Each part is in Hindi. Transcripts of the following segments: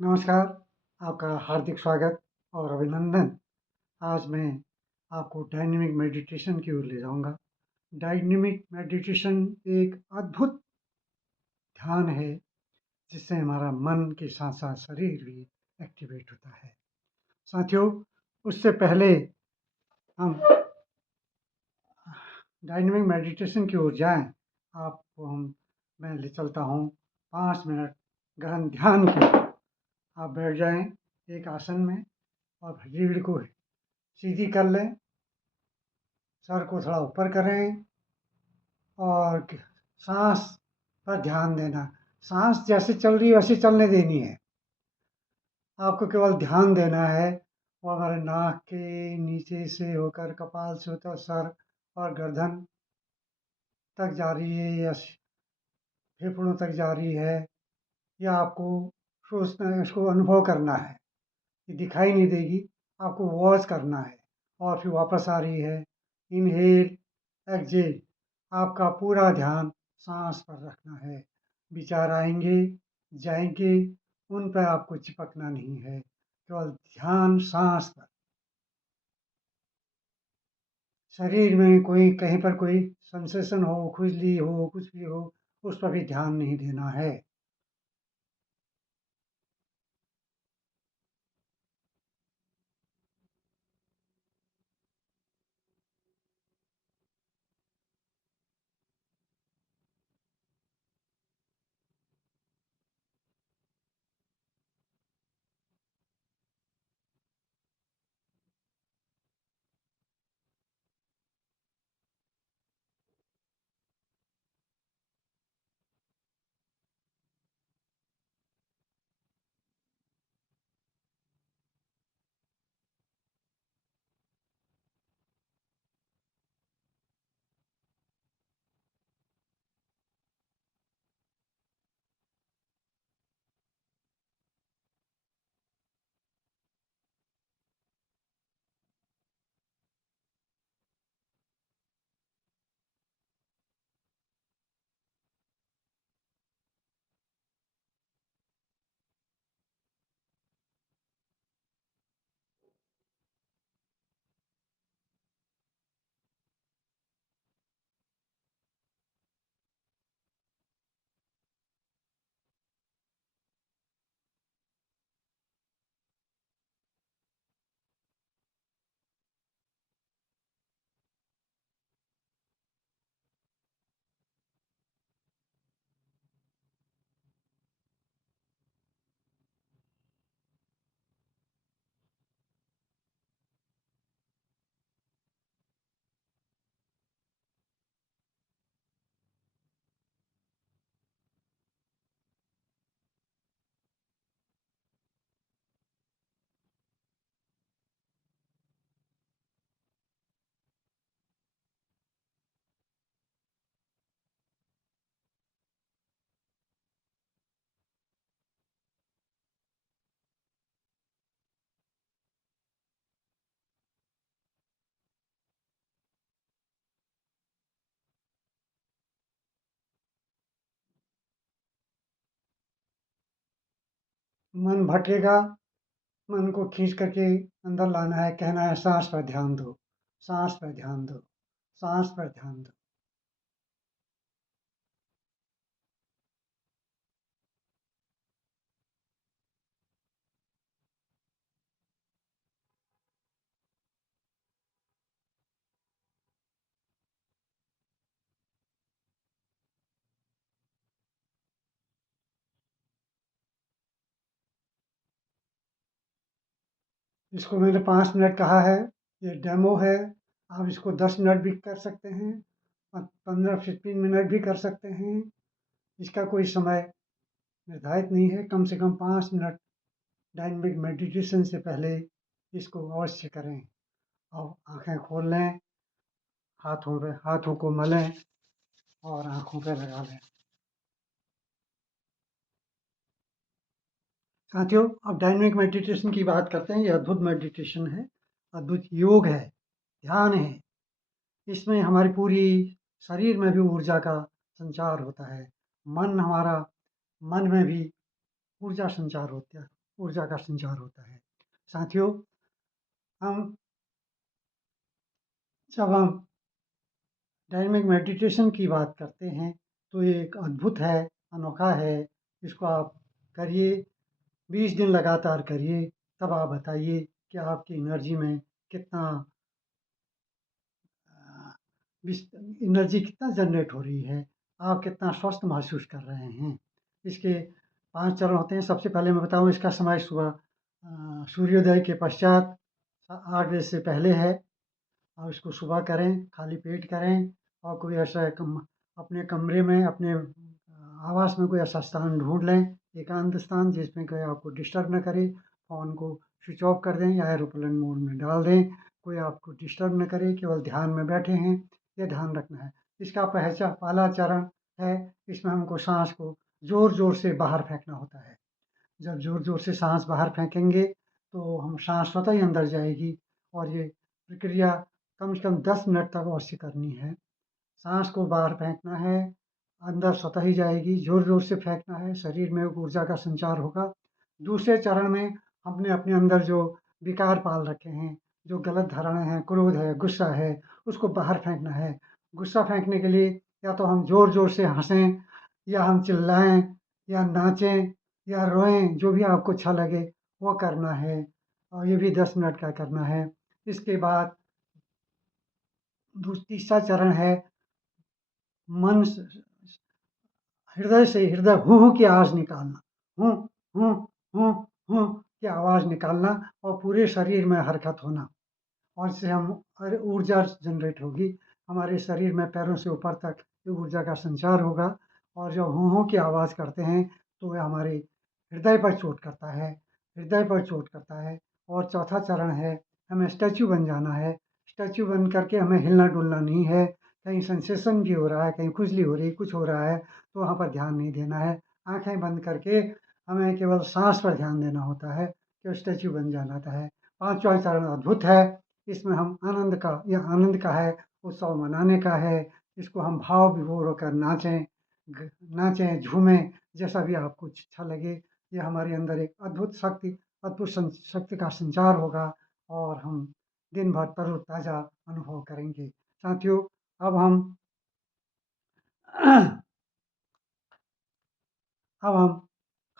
नमस्कार, आपका हार्दिक स्वागत और अभिनंदन। आज मैं आपको डायनेमिक मेडिटेशन की ओर ले जाऊँगा। डायनेमिक मेडिटेशन एक अद्भुत ध्यान है, जिससे हमारा मन के साथ-साथ शरीर भी एक्टिवेट होता है। साथियों, उससे पहले हम डायनेमिक मेडिटेशन की ओर जाएँ, मैं ले चलता हूँ 5 मिनट गहन ध्यान की ओर। आप बैठ जाएँ एक आसन में और रीढ़ को सीधी कर लें, सर को थोड़ा ऊपर करें और साँस पर ध्यान देना। साँस जैसे चल रही है वैसे चलने देनी है। आपको केवल ध्यान देना है, वो हमारे नाक के नीचे से होकर कपाल से होकर सर और गर्दन तक जा रही है या फेफड़ों तक जा रही है, या आपको सोचना है, उसको अनुभव करना है। ये दिखाई नहीं देगी, आपको वॉच करना है और फिर वापस आ रही है। इनहेल, एक्सहेल, आपका पूरा ध्यान साँस पर रखना है। विचार आएँगे, जाएँगे, उन पर आपको चिपकना नहीं है, केवल ध्यान साँस पर। शरीर में कोई कहीं पर कोई सेंसेशन हो, खुजली हो, कुछ भी हो, उस पर भी ध्यान नहीं देना है। मन भटकेगा, मन को खींच कर के अंदर लाना है, कहना है साँस पर ध्यान दो, साँस पर ध्यान दो, साँस पर ध्यान दो। इसको मैंने 5 मिनट कहा है, ये डेमो है, आप इसको 10 मिनट भी कर सकते हैं और 15-15 मिनट भी कर सकते हैं। इसका कोई समय निर्धारित नहीं है, कम से कम 5 मिनट डायनेमिक मेडिटेशन से पहले इसको अवश्य करें। और आँखें खोल लें, हाथों को मलें और आँखों पे लगा लें। साथियों, अब डायनेमिक मेडिटेशन की बात करते हैं। ये अद्भुत मेडिटेशन है, अद्भुत योग है, ध्यान है। इसमें हमारी पूरी शरीर में भी ऊर्जा का संचार होता है। मन हमारा मन में भी ऊर्जा संचार होता है। ऊर्जा का संचार होता है। साथियों, हम जब हम डायनेमिक मेडिटेशन की बात करते हैं तो ये एक अद्भुत है, अनोखा है। इसको आप करिए, 20 दिन लगातार करिए, तब आप बताइए कि आपकी एनर्जी में कितना एनर्जी कितना जनरेट हो रही है, आप कितना स्वस्थ महसूस कर रहे हैं। इसके 5 चरण होते हैं। सबसे पहले मैं बताऊँ, इसका समय सुबह सूर्योदय के पश्चात 8 बजे से पहले है और इसको सुबह करें, खाली पेट करें और कोई ऐसा अपने कमरे में, अपने आवास में कोई ऐसा स्थान ढूँढ लें, एकांत स्थान जिसमें कोई आपको डिस्टर्ब ना करे। फ़ोन को स्विच ऑफ कर दें या एरोप्लेन मोड में डाल दें, कोई आपको डिस्टर्ब ना करे, केवल ध्यान में बैठे हैं, ये ध्यान रखना है। इसका पहला चरण है, इसमें हमको साँस को ज़ोर-ज़ोर से बाहर फेंकना होता है। जब ज़ोर-ज़ोर से साँस बाहर फेंकेंगे, तो हम साँस स्वतः ही अंदर जाएगी और ये प्रक्रिया कम से कम 10 मिनट तक अवश्य करनी है। साँस को बाहर फेंकना है, अंदर स्वतः ही जाएगी, ज़ोर-ज़ोर से फेंकना है, शरीर में ऊर्जा का संचार होगा। दूसरे चरण में हमने अपने अंदर जो विकार पाल रखे हैं, जो गलत धारणाएँ हैं, क्रोध है, गुस्सा है, उसको बाहर फेंकना है। गुस्सा फेंकने के लिए या तो हम ज़ोर-ज़ोर से हँसें या हम चिल्लाएँ या नाचें या रोएँ, जो भी आपको अच्छा लगे वो करना है और ये भी 10 मिनट का करना है। इसके बाद तीसरा चरण है मन हृदय से हृदय हूँ की आवाज़ निकालना। हूँ, हूँ, हूँ, हूँ की आवाज़ निकालना और पूरे शरीर में हरकत होना और इससे हम ऊर्जा जनरेट होगी। हमारे शरीर में पैरों से ऊपर तक ये ऊर्जा का संचार होगा और जब हूँ की आवाज़ करते हैं तो वह हमारे हृदय पर चोट करता है, हृदय पर चोट करता है। और चौथा चरण है, हमें स्टैच्यू बन जाना है। स्टैच्यू बन करके हमें हिलना-डुलना नहीं है। कहीं सेंसेशन भी हो रहा है, कहीं खुजली हो रही है, कुछ हो रहा है, तो वहाँ पर ध्यान नहीं देना है। आँखें बंद करके हमें केवल साँस पर ध्यान देना होता है, तो स्टैच्यू बन जाना होता है। पाँचवाँ चरण अद्भुत है। इसमें हम आनंद का है, उत्सव मनाने का है। इसको हम भाव विभोर होकर नाचें, झूमें, जैसा भी आपको अच्छा लगे। ये हमारे अंदर एक अद्भुत शक्ति का संचार होगा और हम दिन भर तरोताज़ा अनुभव करेंगे। साथियों, अब हम अब हम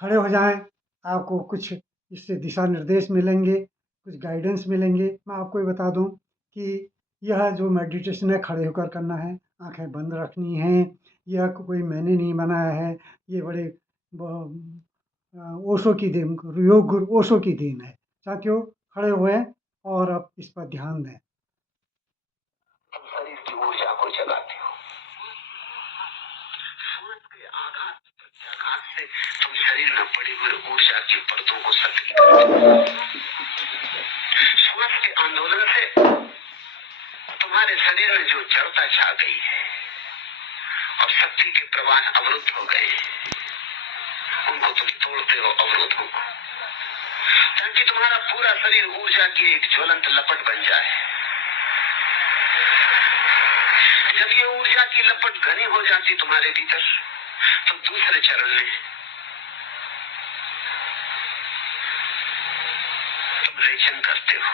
खड़े हो जाएँ, आपको कुछ इससे दिशा निर्देश मिलेंगे, कुछ गाइडेंस मिलेंगे। मैं आपको ये बता दूँ कि यह जो मेडिटेशन है खड़े होकर करना है, आँखें बंद रखनी हैं, यह कोई मैंने नहीं बनाया है, ये बड़े ब ओशो की देन योग गुरु ओशो की देन है। साथियों, खड़े हुए और अब इस पर ध्यान दें। तुम शरीर की ऊर्जा को जगाते हो। सांस के आघात से तुम शरीर में पड़ी हुई ऊर्जा की परतों को सक्रिय करते हो। श्वास के आंदोलन से तुम्हारे शरीर में जो जड़ता छा गई है और शक्ति के प्रवाह अवरुद्ध हो गए, उनको तुम तोड़ते हो, अवरोधों को, ताकि तुम्हारा पूरा शरीर ऊर्जा की एक ज्वलंत लपट बन जाए। जब ये ऊर्जा की लपट घनी हो जाती तुम्हारे भीतर, तो दूसरे चरण में तुम रेचन करते हो,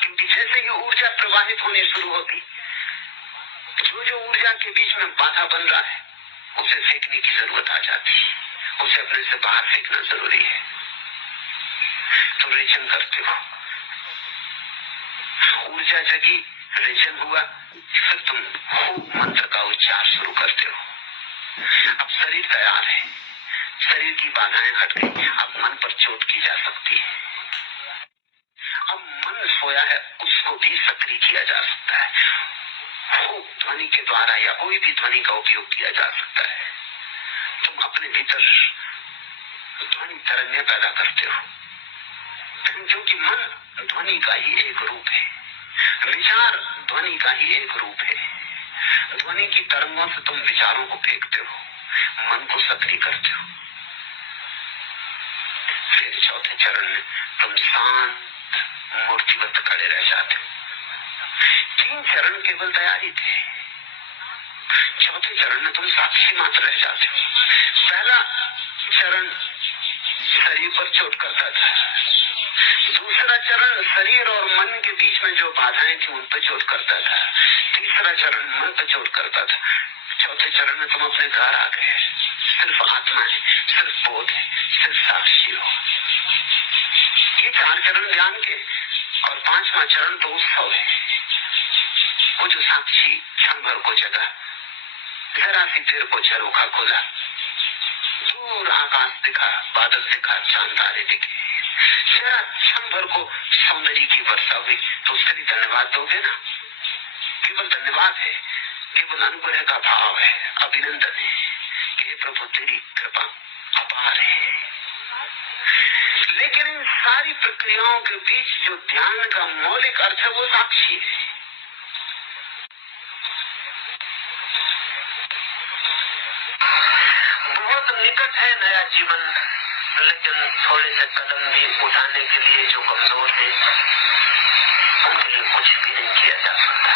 क्योंकि जैसे ही ऊर्जा प्रवाहित होनी शुरू होती, जो ऊर्जा के बीच में बाधा बन रहा है, उसे फेंकने की जरूरत आ जाती, उसे अपने से बाहर फेंकना जरूरी है। तो रेचन करते हो, ऊर्जा जगी, रेचन हुआ, फिर तुम खूब मंत्र का उच्चार शुरू करते हो। अब शरीर तैयार है, शरीर की बाधाएं हट गई, अब मन पर चोट की जा सकती है। अब मन सोया है, उसको भी सक्रिय किया जा सकता है। खूब ध्वनि के द्वारा या कोई भी ध्वनि का उपयोग किया जा सकता है। तुम अपने भीतर ध्वनि तरंगें पैदा करते हो, क्योंकि मन ध्वनि का ही एक रूप है, विचार ध्वनि का ही एक रूप है। ध्वनि की तरंगों से तुम विचारों को फेंकते हो, मन को सक्रिय करते हो। फिर चौथे चरण में तुम शांत मूर्तिवत खड़े रह जाते हो। 3 चरण केवल तैयारी थे, चौथे चरण में तुम साक्षी मात्र रह जाते हो। पहला चरण शरीर पर चोट करता था। दूसरा चरण शरीर और मन के बीच में जो बाधाएं थी उन पर चोट करता था। तीसरा चरण मन पर चोट करता था। चौथे चरण में तुम अपने घर आ गए। सिर्फ आत्मा है, सिर्फ बोध है, सिर्फ साक्षी हो। ये 4 चरण ध्यान के, और 5वां चरण तो उत्सव है। वो जो साक्षी क्षण भर को जगा, जरा सी देर को झरोखा खोला, दूर आकाश दिखा, बादल दिखा, चांद तारे दिखे, जरा क्षण भर को सौंदर्य की वर्षा हुई, तो उसके लिए धन्यवाद दोगे ना? केवल धन्यवाद है, केवल अनुग्रह का भाव है, अभिनंदन है कि प्रभु तेरी कृपा अपार है। लेकिन इन सारी प्रक्रियाओं के बीच जो ध्यान का मौलिक अर्थ है वो साक्षी है। बहुत निकट है नया जीवन, लेकिन थोड़े से कदम भी उठाने के लिए जो कमजोर है उनके लिए कुछ भी नहीं किया जा सकता।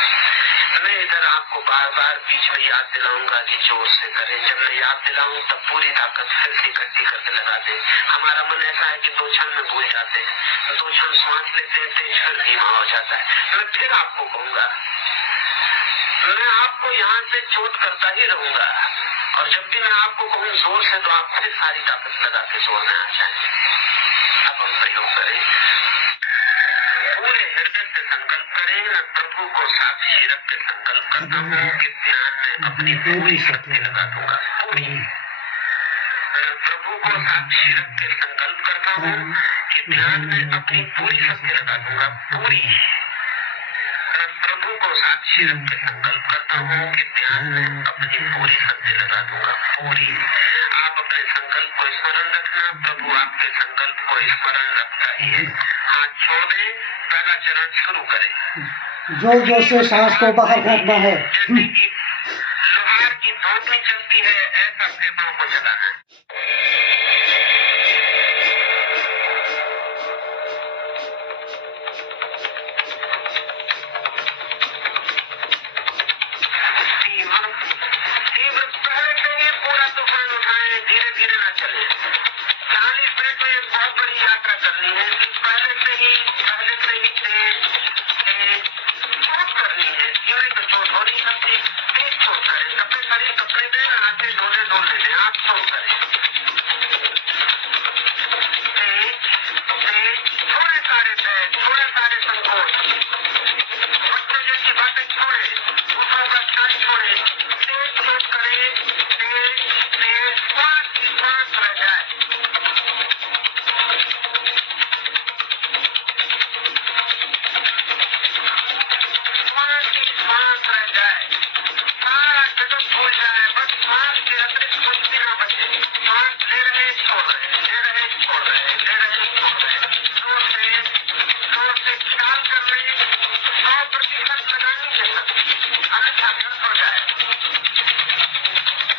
मैं इधर आपको बार बार बीच में याद दिलाऊंगा कि जोर से करें। जब मैं याद दिलाऊं तब पूरी ताकत फिर से इकट्ठी करके लगा दें। हमारा मन ऐसा है कि 2 क्षण में भूल जाते हैं, 2 क्षण सांस लेते हैं, तेज फिर धीमा हो जाता है। मैं फिर आपको कहूंगा, मैं आपको यहाँ से चोट करता ही रहूंगा, और जब भी मैं आपको कहूँ जोर से तो आप फिर सारी ताकत लगा के जोर में आ जाए। अब हम प्रयोग करें, पूरे हृदय से संकल्प करें। मैं प्रभु को साक्षी रख के संकल्प करता हूँ कि ध्यान में अपनी पूरी शक्ति लगा दूंगा। पूरी, मैं प्रभु को साक्षी रख के संकल्प करता हूँ कि ध्यान में अपनी पूरी शक्ति लगा दूंगा। पूरी, मैं प्रभु को साक्षी रख के संकल्प करता हूँ कि ध्यान में अपनी पूरी शक्ति लगा दूंगा। पूरी, आप अपने संकल्प को स्मरण रखना, प्रभु आपके संकल्प को स्मरण रखता ही है। हाथ छोड़ दें, पहला चरण शुरू करें। जोर जोर से सांस को बाहर फेंकना है। जैसे कि लोहार की धोपनी चलती है, ऐसा फेफड़ों को चलाना है। तीव्र पहले से ही पूरा तूफान उठाएं, धीरे धीरे न चले। 40 मिनट में एक बहुत बड़ी यात्रा करनी है। पहले से ही चोट करनी है। धीरे तो चोट हो नहीं सकती, तेज चोट करें। अपने शरीर कपड़े दें, हाथे डोल लेने, आप चोट करें। थोड़े सारे बैग, थोड़े सारे संकोच, बच्चे जैसी बातें छोड़े, दूसरों का स्थान छोड़े, तेज चोट करें, तेज श्वास की श्वास रह जाए। श्वास की श्वास रह जाए, सारा जगत भूल जाए, बस श्वास के अतिरिक्त कुछ भी ना बचे। श्वास ले रहे, छोड़ रहे, ले रहे, छोड़ रहे, ले रहे, छोड़ रहे। जोर से ख्याल कर ले, 100% लगानी है शक्ति, अन्यथा व्यर्थ हो जाए।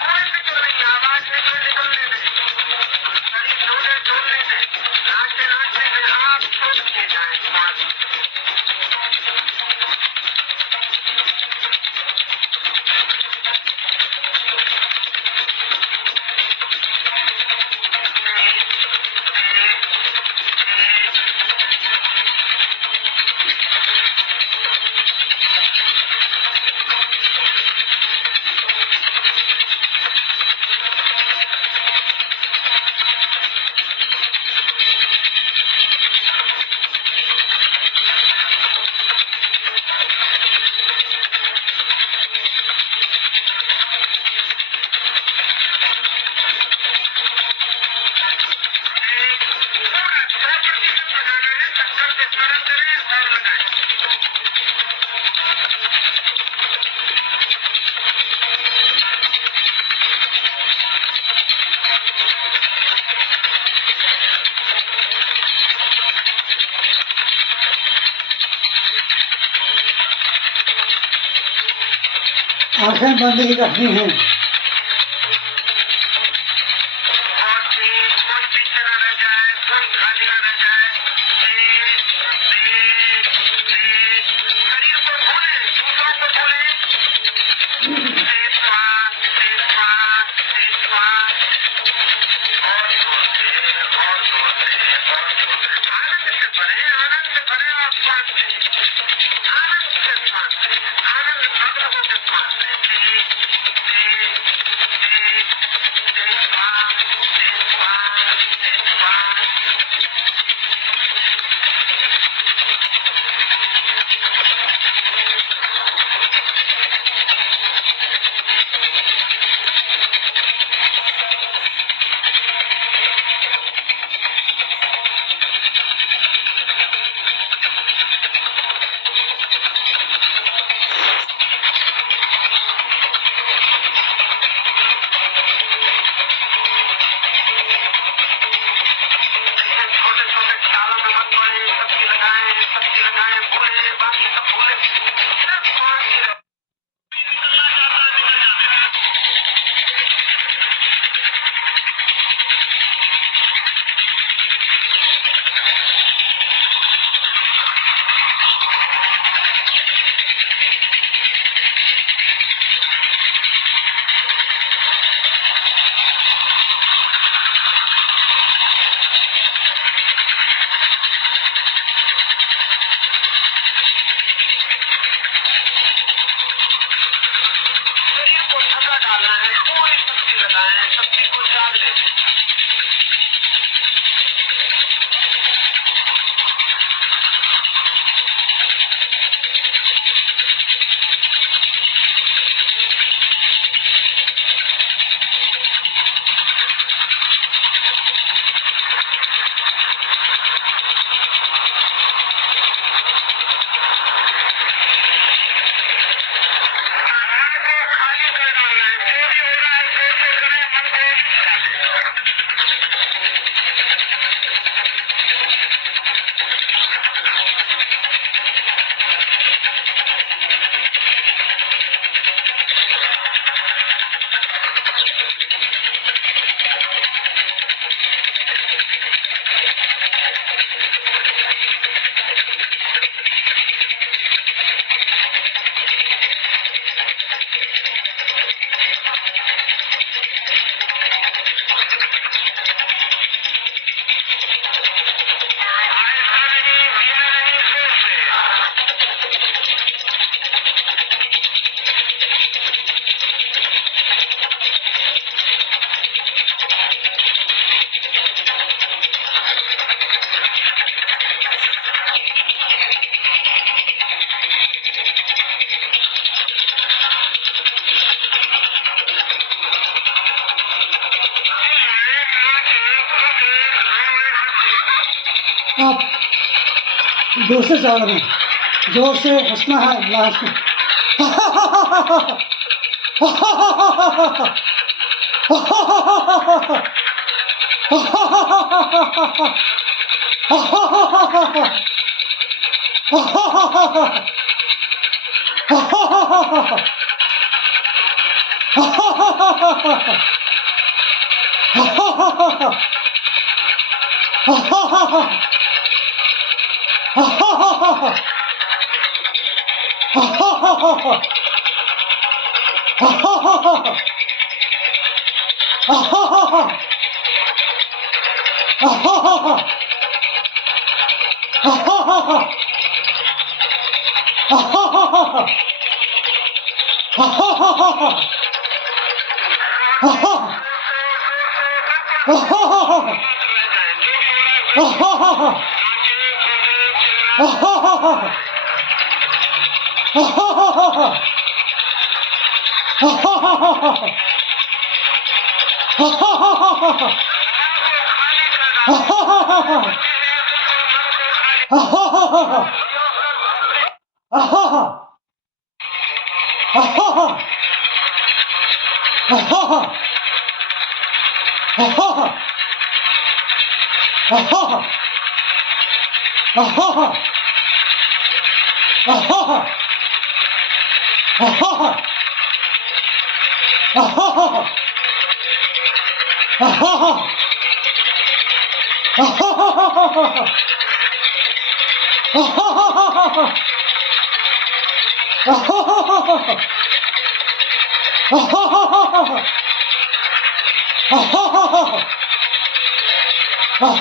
कोई फिक्र नहीं, आवाज निकलने दें, शरीर डोलने दें, नाचते दें, आप छोड़ दिए जाए श्वास। आंखें बंद ही रखनी है। कोई पीछे न रह जाए, कोई खाली न रह जाए। शरीर को भूले, दूसरों को भूले। श्वास और जोर से, और आनंद से भरे और श्वास आनंद मग्न होकर श्वास आप दूसरे चरण में जोर से हंसना है लास्ट में। अब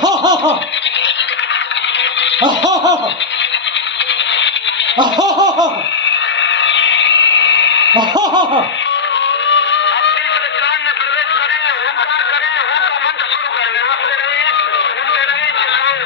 तीसरे चरण में प्रवेश करें, ओंकार करें, ओम का मंत्र शुरू करें, नाचते रहिए, घूमते रहिए, चिल्लाएं,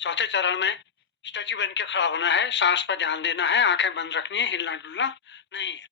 चौथे चरण में स्टैचू बन के खड़ा होना है, सांस पर ध्यान देना है, आंखें बंद रखनी है, हिलना डुलना नहीं है।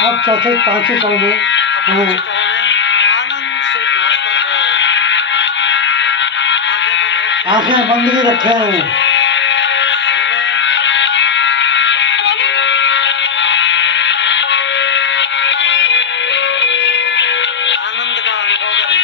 अब चौथे पांचवें पौ में आंखें बंद ही रखें। आनंद का अनुभव करें।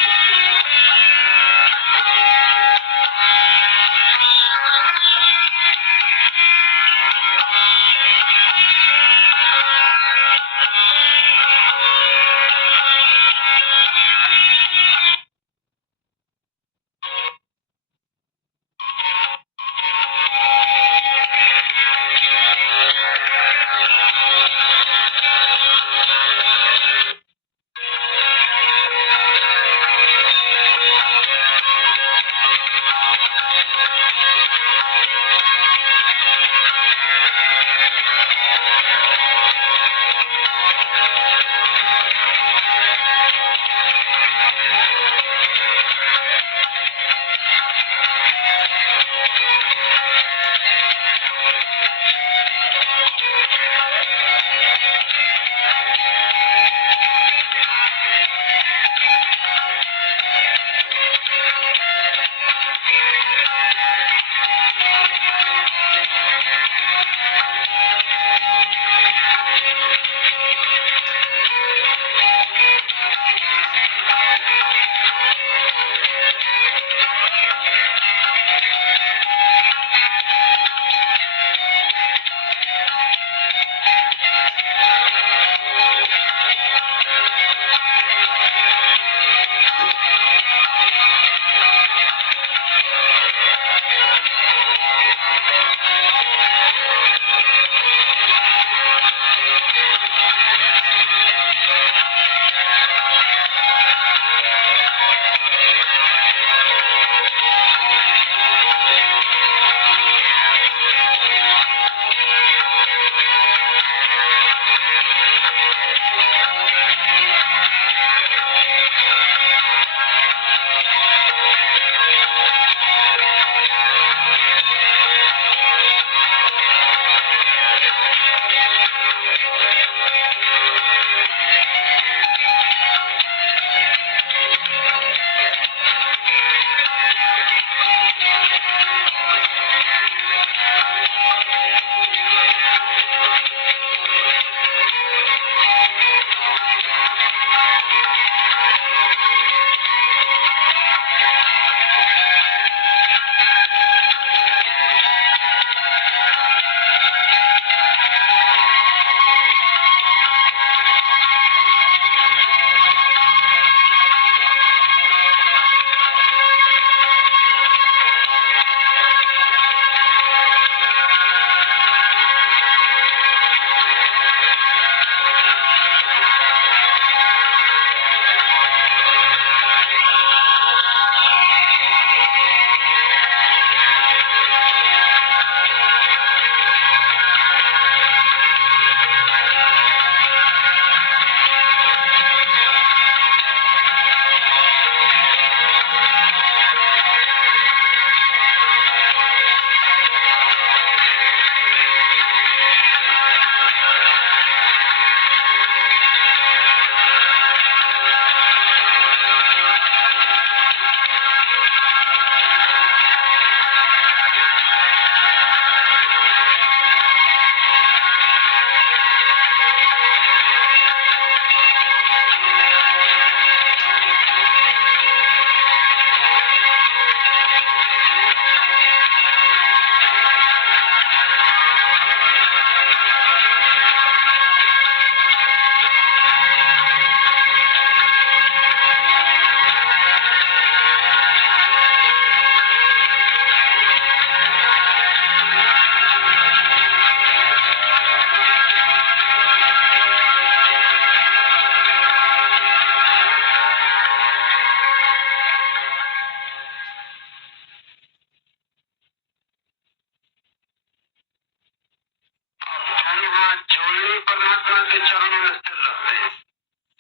जोड़ने परमात्मा के चरणों में स्थिर रहते हैं।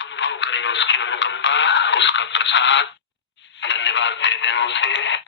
अनुभव करें उसकी अनुकंपा, उसका प्रसाद। धन्यवाद दे दें उसे।